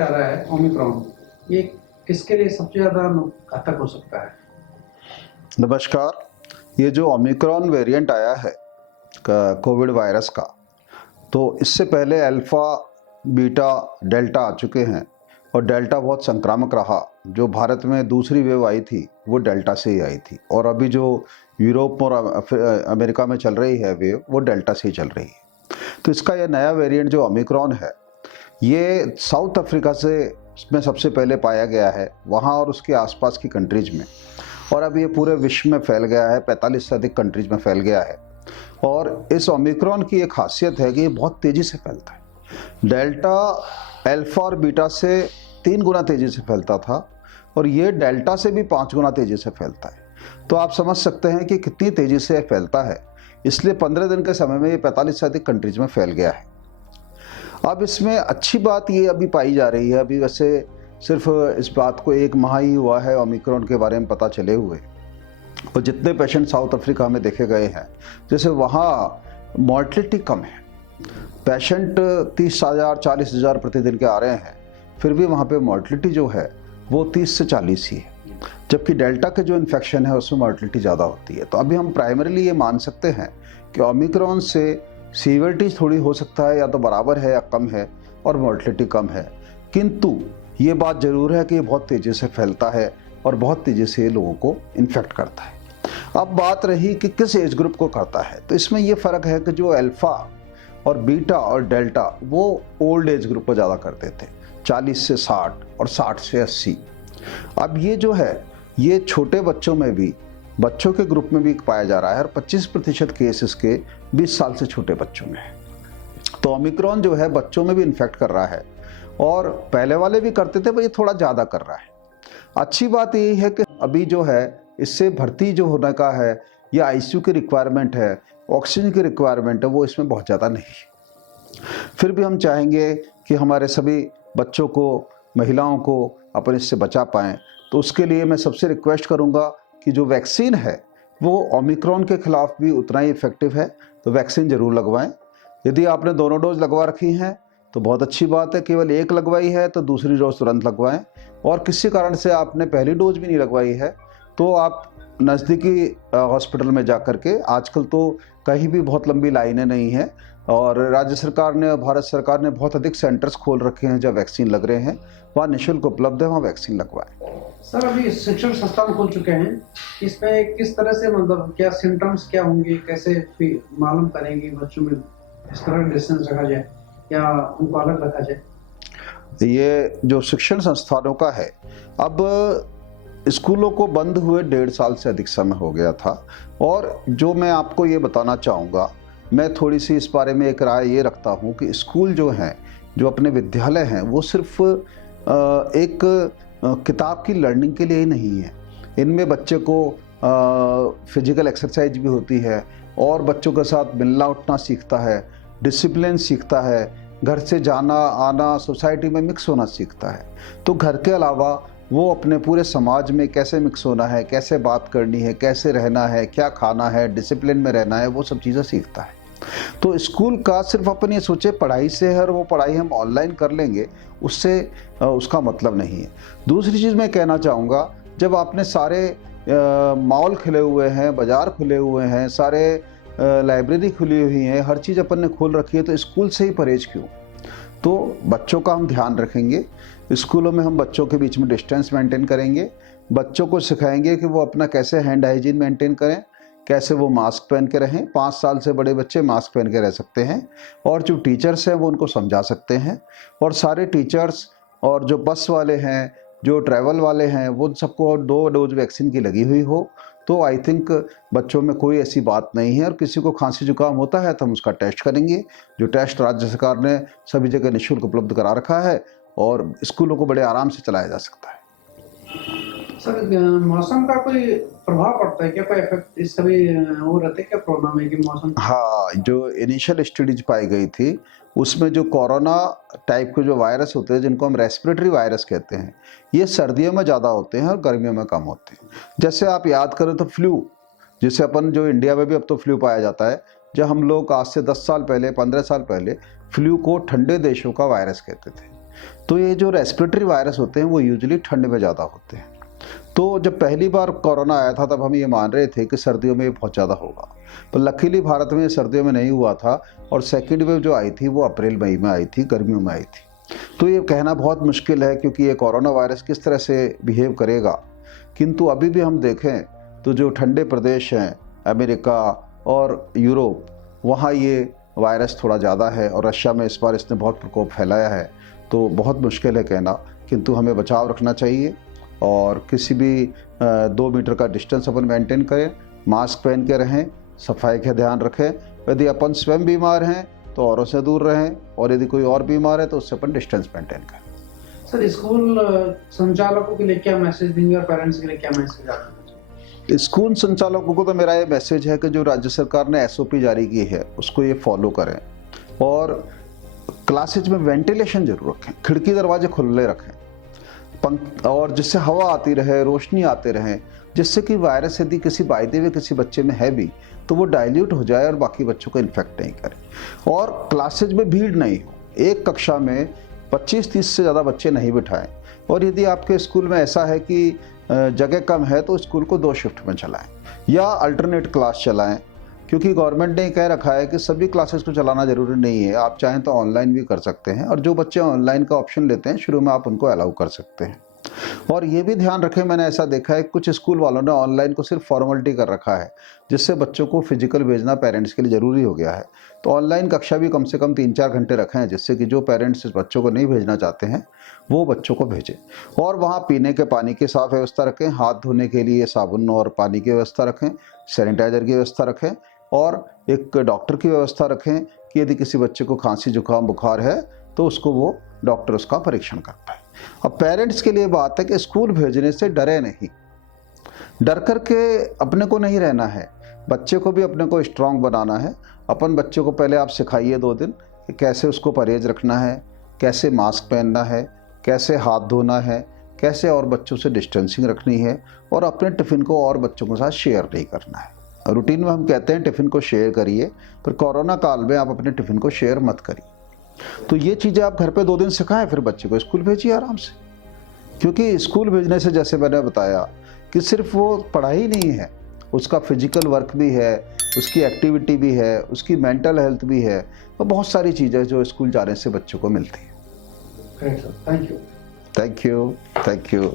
Variant आ रहा है Omicron, ये किसके लिए सबसे ज़्यादा घातक हो सकता है? नमस्कार। ये जो ओमिक्रॉन वेरिएंट आया है कोविड वायरस का, तो इससे पहले अल्फ़ा, बीटा, डेल्टा आ चुके हैं और डेल्टा बहुत संक्रामक रहा। जो भारत में दूसरी वेव आई थी वो डेल्टा से ही आई थी और अभी जो यूरोप और अमेरिका में चल रही है वेव, वो डेल्टा से ही चल रही है। तो इसका ये नया वेरिएंट जो ओमिक्रॉन है, ये साउथ अफ्रीका से में सबसे पहले पाया गया है, वहाँ और उसके आसपास की कंट्रीज में, और अब ये पूरे विश्व में फैल गया है, 45 से अधिक कंट्रीज में फैल गया है। और इस ओमिक्रॉन की एक खासियत है कि ये बहुत तेज़ी से फैलता है। डेल्टा अल्फा और बीटा से 3 गुना तेज़ी से फैलता था और ये डेल्टा से भी 5 गुना तेज़ी से फैलता है। तो आप समझ सकते हैं कि कितनी तेज़ी से फैलता है। इसलिए 15 दिन के समय में ये 45 से अधिक कंट्रीज में फैल गया है। अब इसमें अच्छी बात ये अभी पाई जा रही है, अभी वैसे सिर्फ इस बात को 1 माह ही हुआ है ओमिक्रॉन के बारे में पता चले हुए, और जितने पेशेंट साउथ अफ्रीका में देखे गए हैं, जैसे वहाँ मॉर्टलिटी कम है। पेशेंट 30,000 40,000 प्रतिदिन के आ रहे हैं, फिर भी वहाँ पे मॉर्टलिटी जो है वो 30 से 40 ही है, जबकि डेल्टा के जो इन्फेक्शन है उसमें मॉर्टलिटी ज़्यादा होती है। तो अभी हम प्राइमरीली ये मान सकते हैं कि ओमिक्रॉन से सीवियरिटी थोड़ी हो सकता है या तो बराबर है या कम है और मॉर्टलिटी कम है, किंतु ये बात ज़रूर है कि ये बहुत तेज़ी से फैलता है और बहुत तेज़ी से लोगों को इन्फेक्ट करता है। अब बात रही कि किस एज ग्रुप को करता है, तो इसमें ये फ़र्क है कि जो अल्फ़ा और बीटा और डेल्टा वो ओल्ड एज ग्रुप को ज़्यादा करते थे, 40 से 60 और 60 से 80। अब ये जो है ये छोटे बच्चों में भी, बच्चों के ग्रुप में भी पाया जा रहा है और 25% केस इसके 20 साल से छोटे बच्चों में है। तो ओमिक्रॉन जो है बच्चों में भी इन्फेक्ट कर रहा है और पहले वाले भी करते थे, पर ये थोड़ा ज़्यादा कर रहा है। अच्छी बात यही है कि अभी जो है इससे भर्ती जो होने का है या आईसीयू की रिक्वायरमेंट है, ऑक्सीजन की रिक्वायरमेंट है, वो इसमें बहुत ज़्यादा नहीं। फिर भी हम चाहेंगे कि हमारे सभी बच्चों को, महिलाओं को अपन इससे बचा पाएँ। तो उसके लिए मैं सबसे रिक्वेस्ट करूँगा कि जो वैक्सीन है वो ओमिक्रॉन के खिलाफ भी उतना ही इफेक्टिव है, तो वैक्सीन ज़रूर लगवाएं। यदि आपने दोनों डोज लगवा रखी हैं तो बहुत अच्छी बात है, केवल एक लगवाई है तो दूसरी डोज तुरंत लगवाएं, और किसी कारण से आपने पहली डोज भी नहीं लगवाई है तो आप नज़दीकी हॉस्पिटल में जा कर के, आजकल तो कहीं भी बहुत लंबी लाइनें नहीं हैं और राज्य सरकार ने, भारत सरकार ने बहुत अधिक सेंटर्स खोल रखे हैं जहाँ वैक्सीन लग रहे हैं, वहाँ निःशुल्क उपलब्ध है, वहाँ वैक्सीन लगवाएं। सर, अभी शिक्षण संस्थान खुल चुके हैं, इसमें किस तरह से, मतलब क्या सिम्टम्स क्या होंगे, कैसे मालूम करेंगे बच्चों में इस तरह डिस्टेंस रखा जाए या उनको अलग रखा जाए? ये जो शिक्षण संस्थानों का है, अब स्कूलों को बंद हुए 1.5 साल से अधिक समय हो गया था, और जो मैं आपको ये बताना चाहूँगा, मैं थोड़ी सी इस बारे में एक राय ये रखता हूँ कि स्कूल जो हैं, जो अपने विद्यालय हैं, वो सिर्फ एक किताब की लर्निंग के लिए ही नहीं है। इनमें बच्चे को फिजिकल एक्सरसाइज भी होती है और बच्चों के साथ मिलना उठना सीखता है, डिसिप्लिन सीखता है, घर से जाना आना, सोसाइटी में मिक्स होना सीखता है। तो घर के अलावा वो अपने पूरे समाज में कैसे मिक्स होना है, कैसे बात करनी है, कैसे रहना है, क्या खाना है, डिसिप्लिन में रहना है, वो सब चीज़ें सीखता है। तो स्कूल का सिर्फ अपन ये सोचे पढ़ाई से है और वो पढ़ाई हम ऑनलाइन कर लेंगे, उससे उसका मतलब नहीं है। दूसरी चीज़ मैं कहना चाहूँगा, जब आपने सारे मॉल खुले हुए हैं, बाज़ार खुले हुए हैं, सारे लाइब्रेरी खुली हुई हैं, हर चीज़ अपन ने खोल रखी है, तो स्कूल से ही परहेज क्यों? तो बच्चों का हम ध्यान रखेंगे, स्कूलों में हम बच्चों के बीच में डिस्टेंस मेंटेन करेंगे, बच्चों को सिखाएंगे कि वो अपना कैसे हैंड हाइजीन मेंटेन करें, कैसे वो मास्क पहन के रहें। 5 साल से बड़े बच्चे मास्क पहन के रह सकते हैं, और जो टीचर्स हैं वो उनको समझा सकते हैं, और सारे टीचर्स और जो बस वाले हैं, जो ट्रैवल वाले हैं, वो सबको 2 डोज वैक्सीन की लगी हुई हो, तो आई थिंक बच्चों में कोई ऐसी बात नहीं है। और किसी को खांसी जुकाम होता है तो हम उसका टेस्ट करेंगे, जो टेस्ट राज्य सरकार ने सभी जगह निःशुल्क उपलब्ध करा रखा है, और स्कूलों को बड़े आराम से चलाया जा सकता है। सर, मौसम का कोई प्रभाव पड़ता है क्या, कोई इफेक्ट इसका भी वो रहता है क्या कोरोना में कि मौसम? हाँ, जो इनिशियल स्टडीज पाई गई थी उसमें जो कोरोना टाइप के जो वायरस होते हैं, जिनको हम रेस्पिरेटरी वायरस कहते हैं, ये सर्दियों में ज़्यादा होते हैं और गर्मियों में कम होते हैं। जैसे आप याद करें तो फ्लू, जिसे अपन जो इंडिया में भी अब तो फ्लू पाया जाता है, जब हम लोग आज से 10 साल पहले, 15 साल पहले फ्लू को ठंडे देशों का वायरस कहते थे। तो ये जो रेस्पिरेटरी वायरस होते हैं वो यूजुअली ठंड में ज़्यादा होते हैं। तो जब पहली बार कोरोना आया था तब हम ये मान रहे थे कि सर्दियों में ये बहुत ज़्यादा होगा, पर लकीली भारत में सर्दियों में नहीं हुआ था और सेकेंड वेव जो आई थी वो अप्रैल मई में आई थी, गर्मियों में आई थी। तो ये कहना बहुत मुश्किल है क्योंकि ये कोरोना वायरस किस तरह से बिहेव करेगा, किंतु अभी भी हम देखें तो जो ठंडे प्रदेश हैं अमेरिका और यूरोप, वहाँ ये वायरस थोड़ा ज़्यादा है और रशिया में इस बार इसने बहुत प्रकोप फैलाया है। तो बहुत मुश्किल है कहना, किंतु हमें बचाव रखना चाहिए और किसी भी 2 मीटर का डिस्टेंस अपन मेंटेन करें, मास्क पहन के रहें, सफाई का ध्यान रखें। यदि अपन स्वयं बीमार हैं तो औरों से दूर रहें और यदि कोई और बीमार है तो उससे अपन डिस्टेंस मेंटेन करें। सर, स्कूल संचालकों के लिए क्या मैसेज देंगे और पेरेंट्स के लिए क्या मैसेज आपको? स्कूल संचालकों को तो मेरा ये मैसेज है कि जो राज्य सरकार ने SOP जारी की है उसको ये फॉलो करें और क्लासेज में वेंटिलेशन जरूर रखें, खिड़की दरवाजे खुले रखें, और जिससे हवा आती रहे, रोशनी आते रहे, जिससे कि वायरस यदि किसी वायदे हुए किसी बच्चे में है भी तो वो डाइल्यूट हो जाए और बाकी बच्चों को इन्फेक्ट नहीं करे। और क्लासेज में भीड़ नहीं हो, एक कक्षा में 25-30 से ज़्यादा बच्चे नहीं बिठाएं। और यदि आपके स्कूल में ऐसा है कि जगह कम है तो स्कूल को 2 शिफ्ट में चलाएं या अल्टरनेट क्लास चलाएं, क्योंकि गवर्नमेंट ने कह रखा है कि सभी क्लासेस को चलाना ज़रूरी नहीं है, आप चाहें तो ऑनलाइन भी कर सकते हैं और जो बच्चे ऑनलाइन का ऑप्शन लेते हैं शुरू में आप उनको अलाउ कर सकते हैं। और ये भी ध्यान रखें, मैंने ऐसा देखा है कुछ स्कूल वालों ने ऑनलाइन को सिर्फ फॉर्मेलिटी कर रखा है, जिससे बच्चों को फिजिकल भेजना पेरेंट्स के लिए ज़रूरी हो गया है। तो ऑनलाइन कक्षा भी कम से कम 3-4 घंटे रखें, जिससे कि जो पेरेंट्स इस बच्चों को नहीं भेजना चाहते हैं वो बच्चों को भेजें। और वहाँ पीने के पानी की साफ़ व्यवस्था रखें, हाथ धोने के लिए साबुन और पानी की व्यवस्था रखें, सैनिटाइज़र की व्यवस्था रखें और एक डॉक्टर की व्यवस्था रखें कि यदि किसी बच्चे को खांसी जुकाम बुखार है तो उसको वो डॉक्टर उसका परीक्षण कर पाए। अब पेरेंट्स के लिए बात है कि स्कूल भेजने से डरे नहीं, डर करके अपने को नहीं रहना है, बच्चे को भी अपने को स्ट्रांग बनाना है। अपन बच्चे को पहले आप सिखाइए 2 दिन कि कैसे उसको परहेज रखना है, कैसे मास्क पहनना है, कैसे हाथ धोना है, कैसे और बच्चों से डिस्टेंसिंग रखनी है और अपने टिफ़िन को और बच्चों के साथ शेयर नहीं करना है। रूटीन में हम कहते हैं टिफ़िन को शेयर करिए, पर कोरोना काल में आप अपने टिफ़िन को शेयर मत करिए। तो ये चीज़ें आप घर पे 2 दिन सिखाएं, फिर बच्चे को स्कूल भेजिए आराम से। क्योंकि स्कूल भेजने से जैसे मैंने बताया कि सिर्फ वो पढ़ाई नहीं है, उसका फिजिकल वर्क भी है, उसकी एक्टिविटी भी है, उसकी मेंटल हेल्थ भी है, तो बहुत सारी चीज़ें जो स्कूल जाने से बच्चों को मिलती है। Great sir, thank you. Thank you.